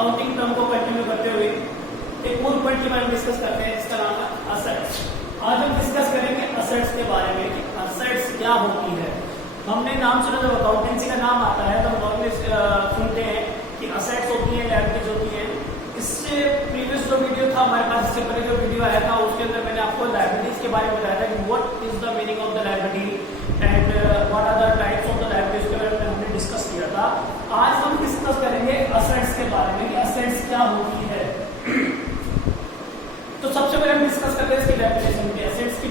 Accounting term को continue करते हुए एक मूल पॉइंट की बारे में डिस्कस करते हैं, जिसका नाम है असेट्स। आज हम डिस्कस करेंगे असेट्स के बारे में कि असेट्स क्या होती है। हमने नाम सुना, जब अकाउंटेंसी का नाम आता है तो हम नॉर्मली सुनते हैं कि असेट्स होती है, लायबिलिटीज होती है। इससे प्रीवियस जो वीडियो था हमारे पास, इससे पहले जो वीडियो आया था, उसके अंदर मैंने आपको लायबिलिटीज के बारे में बताया था कि what is the meaning of the liability and what are the types of the liabilities के बारे में हमने डिस्कस किया था। आज हम डिस्कस करेंगे असेट्स के बारे में कि असेट्स क्या होती है। तो सबसे पहले हम डिस्कस करते हैं इसकी डेफिनेशन की।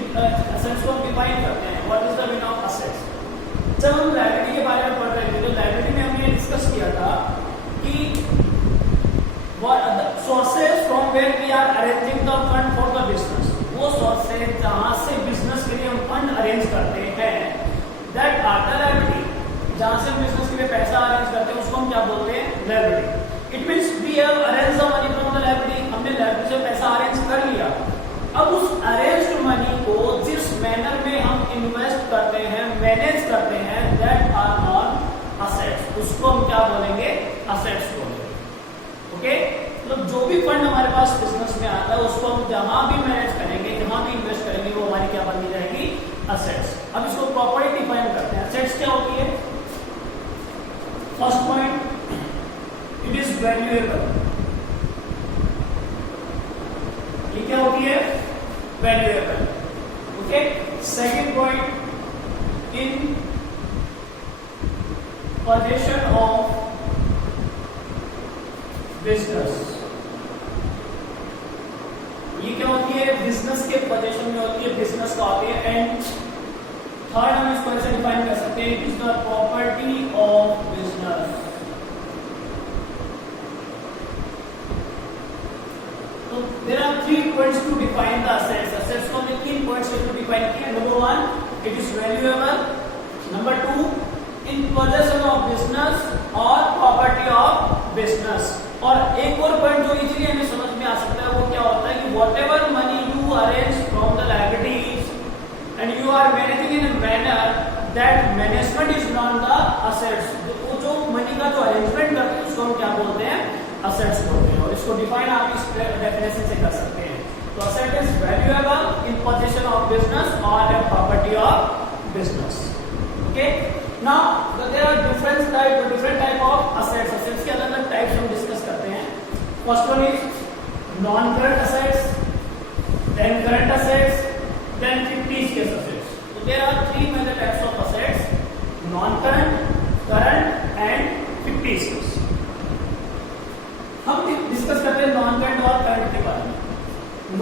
असेट्स को हम डिफाइन करते हैं, what is the meaning of assets. जब हम लायबिलिटी के बारे में पढ़ रहे थे तो लायबिलिटी में हमने डिस्कस किया था कि sources from where we are arranging the fund for the business, वो सोर्सेज जहां से बिजनेस के लिए हम फंड अरेंज करते हैं, दैट आर द लायबिलिटी। जहां से हम बिजनेस के लिए पैसा अरेंज करते हैं उसको हम क्या बोलते हैं, liability. It means we have arrange the money from the liability, हमने लायबिलिटी से पैसा अरेंज कर लिया। अब उस अरेंज्ड मनी को जिस मैनर में हम इन्वेस्ट करते हैं, मैनेज करते हैं, दैट आर नॉन असेट्स, उसको हम क्या बोलेंगे, असेट्स बोलेंगे। ओके, तो जो भी फंड हमारे पास बिजनेस में आता है उसको हम जहां भी मैनेज करेंगे, जहां भी इन्वेस्ट करेंगे, वो हमारी क्या बनी जाएगी, असेट्स। अब इसको प्रॉपर्ली डिफाइन करते हैं। असेट्स क्या होती है? First point, it is valuable. ये क्या होती है, valuable. Okay, second point, in position of business. ये क्या होती है, बिजनेस के पोजीशन में होती है, बिजनेस का होती है। एंड थर्ड हम इसको ऐसे डिफाइन कर सकते हैं, it is the property of business. तो there are 3 points to define the assets. Assets को हमने 3 पॉइंट्स से डिफाइन किया। Number 1, it is valuable. Number 2, in position of business और प्रॉपर्टी ऑफ बिजनेस। और एक और पॉइंट जो इजीली हमें समझ में आ सकता है वो क्या होता है कि whatever money you arrange from the liabilities and you are managing in a manner that management is known the assets. वो जो मनी का जो अरेंजमेंट करते हैं उसको हम क्या बोलते हैं, असेट्स बोलते हैं। और इसको डिफाइन आप इस डेफिनेशन से कर सकते हैं। तो asset is valuable in position of business और a property of business. Okay, now there are different type of assets. Assets के अलग अलग टाइप्स हम डिस्कस करते हैं। First one is non current assets, then current assets, then 50s के assets. तो there are 3 major types of assets: non current, current and 50s। हम discuss करते हैं नॉन करंट और करंट के बारे में।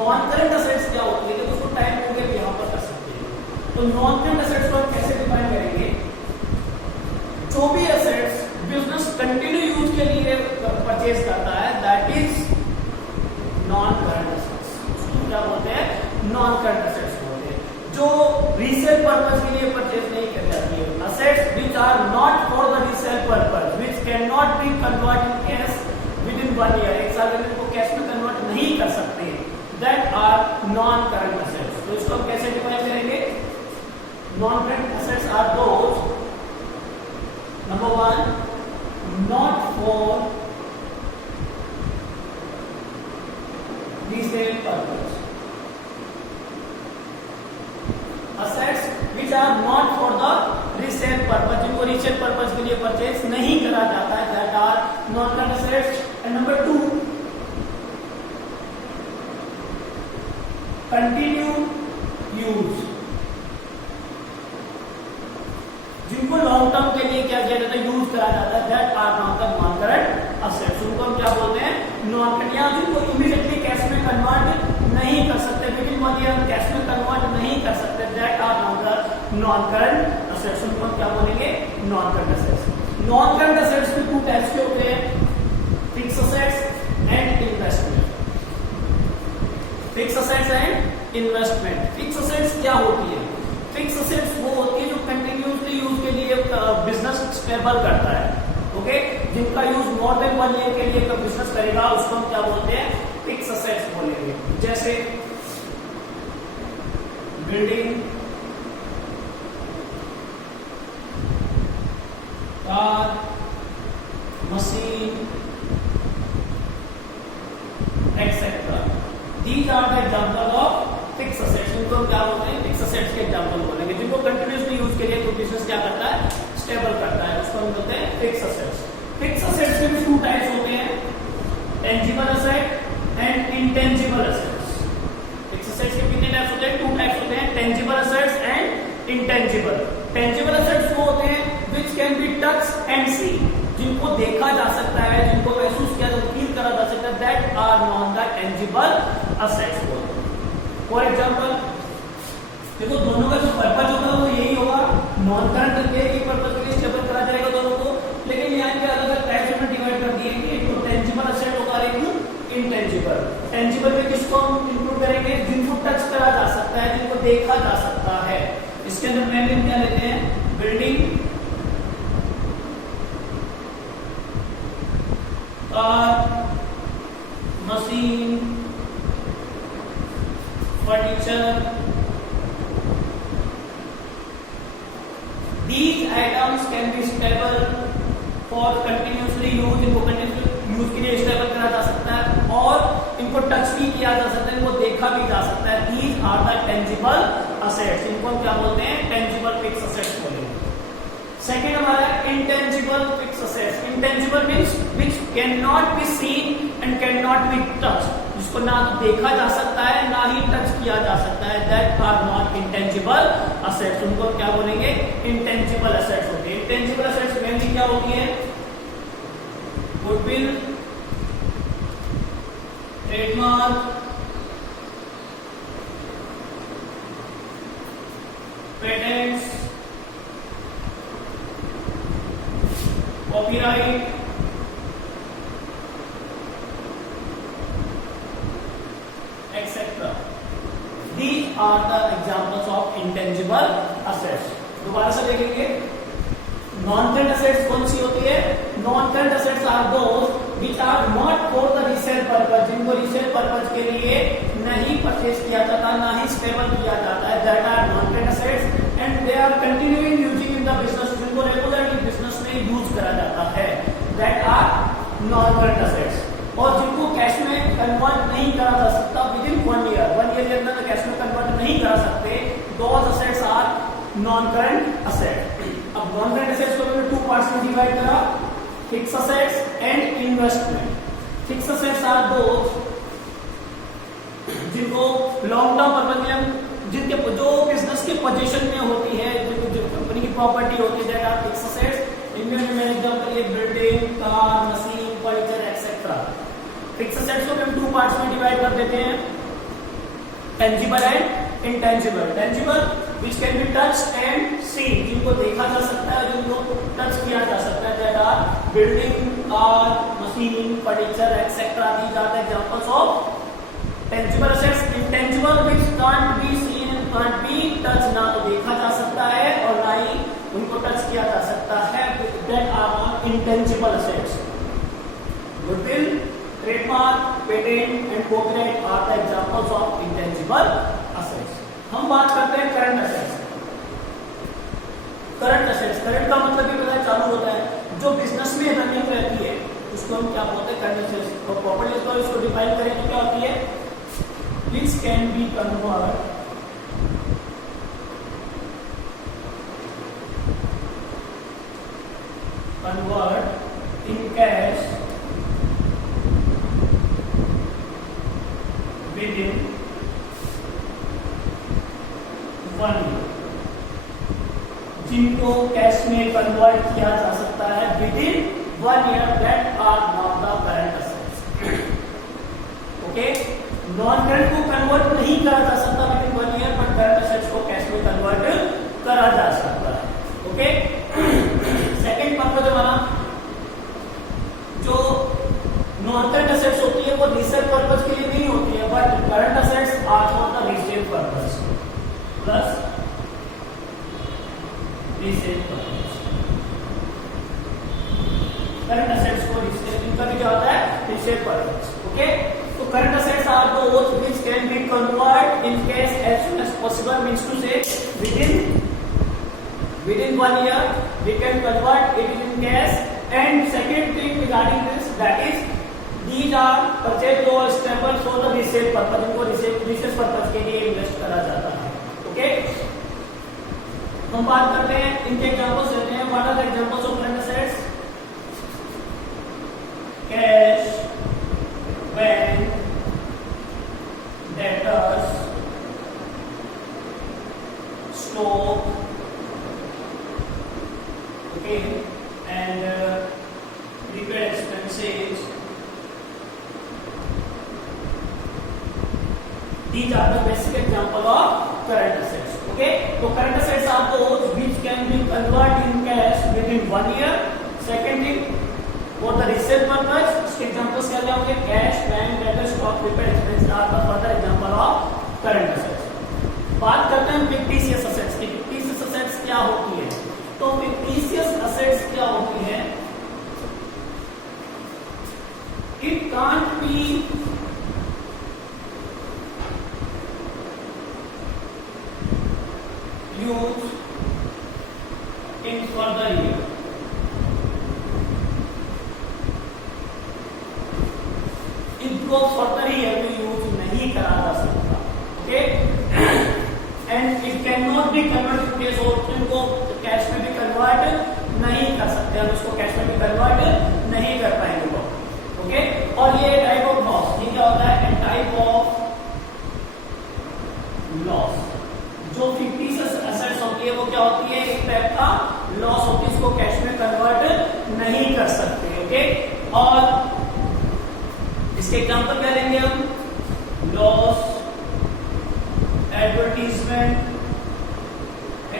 नॉन करंट असेट्स क्या होती है, तो उसको टाइम हो गया यहां पर कर सकते हैं। तो नॉन करंट असेट्स को हम कैसे डिफाइन करेंगे? जो भी एसेट्स बिजनेस कंटिन्यू यूज के लिए परचेज करता है, that is non current assets. उसको क्या बोलते हैं, नॉन करंट एसेट्स बोलते हैं। जो रीसेल पर्पस के लिए परचेज नहीं की जाती है, assets which are not for the resale purpose, which can not be convert in cash within 1 year, एक साल में इनको कैश में कन्वर्ट नहीं कर सकते, that are non current assets. तो इसको हम कैसे डिफाइन करेंगे? Non current assets are those, number 1, not for resale purpose. Assets which are not for the resale purpose, जिनको resale purpose के लिए परचेज नहीं करा जाता है, that are non-current assets. And number 2, continue use, जिनको लॉन्ग टर्म के लिए क्या किया जाता है, यूज करा जाता है, that are non current assets. उनको हम क्या बोलते हैं, नॉन करंट। या जिनको इमीडिएटली कैश में कन्वर्ट नहीं कर सकते, विद इन 1 ईयर कैश में कन्वर्ट नहीं कर सकते, that are non current assets. उनको हम क्या बोलेंगे, non current assets. Non current assets में 2 टाइप्स के होते हैं, fix assets and investment. Fix assets and investment. Fix assets क्या होती है? फिक्स असेट्स वो होती है जो कंटिन्यूसली यूज के लिए बिजनेस स्टेबल करता है। ओके, जिनका यूज मोर देन 1 ईयर के लिए बिजनेस करेगा उसको हम क्या बोलते हैं, फिक्स असेट्स बोलेंगे। जैसे building, car, machine, these are the example of fixed assets. इनको क्या बोलते हैं? फिक्स असेट्स के एग्जांपल बोलेंगे, जिनको कंटिन्यूअसली यूज करिए तो बिजनेस क्या करता है? स्टेबल करता है, उसको हम बोलते हैं फिक्स असेट्स. फिक्स असेट्स के भी टू टाइप्स होते हैं, tangible asset and intangible assets. Fix assets के कितने टाइप्स होते हैं? टू टाइप्स होते हैं, tangible assets and intangible. Tangible assets वो होते हैं which can be touched and seen, जिनको देखा जा सकता है, जिनको महसूस किया जा फील करा जा सकता है, that are known the tangible assets. For example देखो, दोनों का जो पर्पज होगा वो यही होगा, नॉन करंट करके एक पर्पज के लिए स्टेबल करा जाएगा दोनों को, लेकिन यहाँ के अलग अलग टाइप्स में डिवाइड कर दिए कि एक तो टेंजिबल असेट होगा, एक इंटेंजिबल. टेंजिबल में किसको हम इंक्लूड करेंगे? जिनको टच करा जा सकता है, जिनको देखा जा सकता है. इसके अंदर पहले क्या लेते हैं? Building, car, machine, furniture. These items can be stable for continuously use. इनको continuously यूज के लिए स्टेबल करा जा सकता है और इनको टच भी किया जा सकता है, इनको देखा भी जा सकता है. These are the tangible assets. इनको हम क्या बोलते हैं? tangible fixed assets बोलेंगे. सेकेंड हमारा intangible fixed assets. Intangible means which cannot be seen and cannot be touched. जिसको ना तो देखा जा सकता है ना ही टच किया जा सकता है. That are not intangible assets. उनको क्या बोलेंगे? intangible assets होते हैं. intangible assets mainly क्या होती है? Goodwill, trademark, patents, copyright, etc. These are the examples of intangible assets. दोबारा से देखेंगे, नॉन करंट असेट्स कौन सी होती है? Non current assets are those which are not for the resale purpose, जिनको resale purpose के लिए नहीं परचेज किया जाता, ना ही स्टेबल किया जाता है. That are non current assets and they are continuing using in the business, जिनको रेगुलरली बिजनेस में यूज करा जाता है. That are non current assets. और जिनको कैश में कन्वर्ट नहीं करा जा सकता विद इन 1 ईयर, 1 ईयर के अंदर कैश में कन्वर्ट नहीं करा सकते, those assets are non current assets. अब नॉन करंट असेट्स को मैंने टू पार्ट्स में डिवाइड करा, fix assets and investment. Fix assets are those जिनको लॉन्ग टर्म पर्पज के लिए, जिनके जो बिजनेस के पोजीशन में होती है, जो कंपनी की प्रॉपर्टी होती है, दैट आर फिक्स असेट्स. इनमें मैंने एग्जांपल लिए building, car, machine, furniture etcetera. Fix assets को हम टू पार्ट्स में डिवाइड कर देते हैं, tangible and intangible. Tangible which can be touched and seen, जिनको देखा जा सकता है, जिनको टच किया जा सकता है, that are building, car, machine, furniture, etc. These are the examples of tangible assets. Intangible which can't be seen and can't be touched, ना तो देखा जा सकता है और ना ही उनको टच किया जा सकता है, that are intangible assets. Goodwill, trademark, patent and copyright are the examples of intangible assets. हम बात करते हैं current assets. Current assets, current का मतलब ये पता है चालू होता है, जो बिजनेस में रनिंग रहती है उसको हम क्या बोलते हैं? Current assets. तो प्रॉपर्ली इसको डिफाइन करें तो क्या होती है? This can be convert in cash within 1 year. जिनको कैश में कन्वर्ट किया जा सकता है within 1 year, that are not the current assets. Okay, non current को कन्वर्ट नहीं करा जा सकता within 1 year, but current assets को कैश में कन्वर्ट करा जा सकता है. ओके, सेकंड पर्पज हमारा जो नॉन करंट असेट्स होती है वो रीसेल पर्पज के लिए नहीं होती है, but current assets are for the resale purpose plus resale purpose. Current assets को रीसेल, इनका भी क्या होता है? Resale purpose. ओके, तो current assets are those which can be convert in cash as soon as possible, means to say within 1 year we can convert it in cash. And second thing regarding this, that is These are purchased or stable for the resale purpose. इनको resale purpose के लिए invest करा जाता है. Okay, हम बात करते हैं इनके एग्जांपल्स लेते हैं. What are the examples of current assets? Cash, bank, debtors, stock, okay, and prepaid expenses. These are the basic example of current assets. Okay, so current assets are those which can be converted in cash within 1 year. Second thing, for the resale purpose, इसके examples क्या होंगे? Cash, bank, debtor, stock, prepaid expenses are the further example of current assets. बात करते हैं fictitious assets की. fictitious assets क्या होती है? तो fictitious assets क्या होती है? It can't be used in further year. इनको further year में यूज नहीं करा जा सकता. ओके, and it can not be convert to cash. और इनको कैश में भी कन्वर्ट नहीं कर सकते. हम इसको कैश में भी कन्वर्ट नहीं कर पाएंगे. ओके, और ये टाइप ऑफ लॉस, ये क्या होता है? Type of loss. जो fictitious assets होती है वो क्या होती है? एक टाइप का लॉस होती है. इसको कैश में कन्वर्ट नहीं कर सकते. ओके, और इसके एग्जांपल क्या लेंगे हम? Loss, advertisement,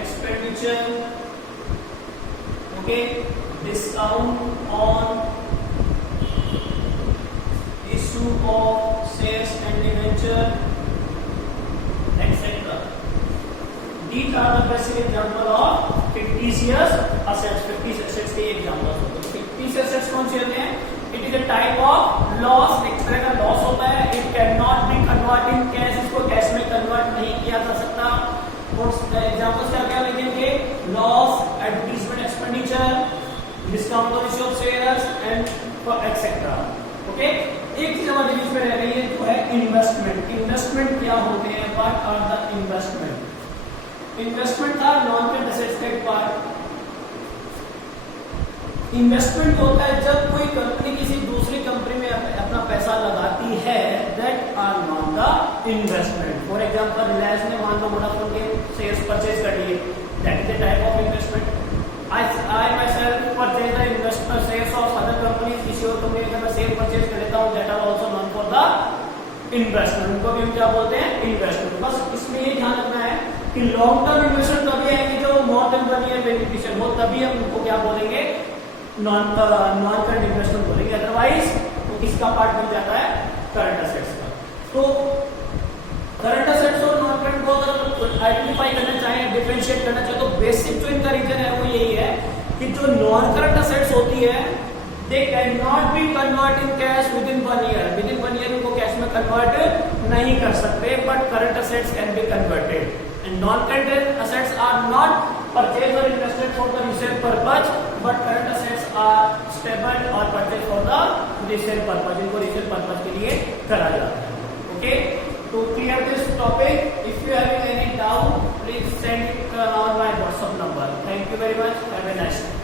expenditure, okay, discount on issue of shares and debenture, etc. These are the basic example of fictitious assets. fictitious assets के examples होते हैं. fictitious assets कौन से होते हैं? It is a type of loss. एक तरह का लॉस होता है. It cannot be converted in cash. इसको कैश में कन्वर्ट नहीं किया जा सकता. और एग्जाम्पल्स क्या क्या लिखेंगे? Loss, advertisement, expenditure, discount on issue of shares and etcetera. Okay, एक चीज हमारे बीच में रह रही है जो है इन्वेस्टमेंट. इन्वेस्टमेंट क्या होते हैं? What are the investment? Investment था नॉन करंट एसेट्स का एक पार्ट. इन्वेस्टमेंट होता है जब कोई कंपनी किसी दूसरी कंपनी में अपना पैसा लगाती है. That are not the investment. For example, Reliance ने मान लो वोडाफोन के शेयर्स परचेज कर लिए. That is the type of investment. I myself purchase the investment shares of other companies. किसी और कंपनी का मैं शेयर परचेज कर लेता हूँ. That are also known for the investment. उनको भी हम क्या बोलते हैं? इन्वेस्टमेंट. बस इसमें ये ध्यान रखना है कि लॉन्ग टर्म इन्वेस्टमेंट तभी आएंगे जो मोर देन 1 ईयर बेनिफिशियल हो. तभी हम उनको क्या बोलेंगे? नॉन करंट इन्वेस्टमेंट बोलेंगे. अदरवाइज तो किसका पार्ट बन जाता है? करंट असेट्स का. तो करंट असेट्स और नॉन करंट को अगर आइडेंटिफाई करना चाहें, डिफरेंशिएट करना चाहें, तो बेसिक जो इनका रीजन है वो यही है कि जो नॉन करंट असेट्स होती है they can not be convert in cash within 1 year. Within 1 year उनको कैश में कन्वर्ट नहीं कर सकते. But current assets can be converted. And non current assets are not purchase और invested for the resale purpose. But current assets are stable और purchase for the resale purpose. इनको resale purpose के लिए करा जाता है. Okay, to clear this topic, if you have any doubt, please send it on my WhatsApp number. Thank you very much. Have a nice day.